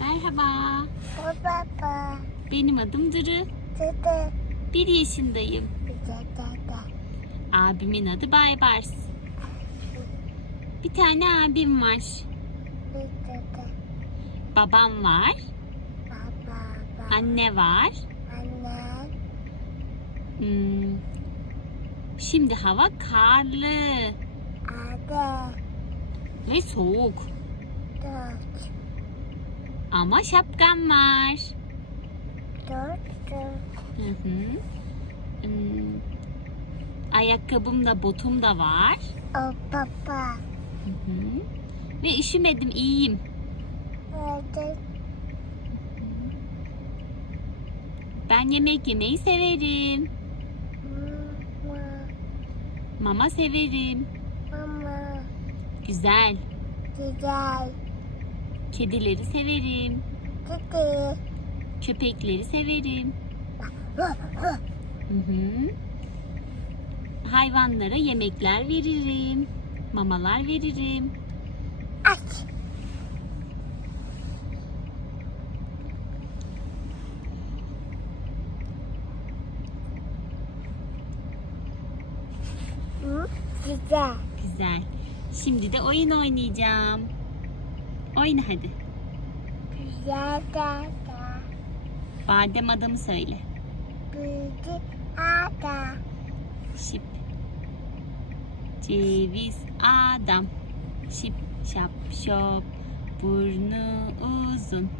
Merhaba. Baba. Benim adım Duru. Dede. Bir yaşındayım. Dede. Abimin adı Baybars. Bir tane abim var. Dede. Babam var. Baba. Anne var. Anne. Hmm. Şimdi hava karlı Ade. ve soğuk. Dört. Ama şapkam var. Hı hı. Hmm. Ayakkabım da botum da var. O baba. Hı hı. Ve üşümedim iyiyim. Ben yemek yemeyi severim. Mama. Mama severim. Mama. Güzel. Güzel. Kedileri severim. Dede. Köpekleri severim. Hı hı. Hayvanlara yemekler veririm. Mamalar veririm. Aç. Güzel. Güzel. Şimdi de oyun oynayacağım. Oyna hadi. Güzel da da. Badem adamı söyle. Büyüdü ada. Şip. Ceviz adam. Şip şap şop. Burnu uzun.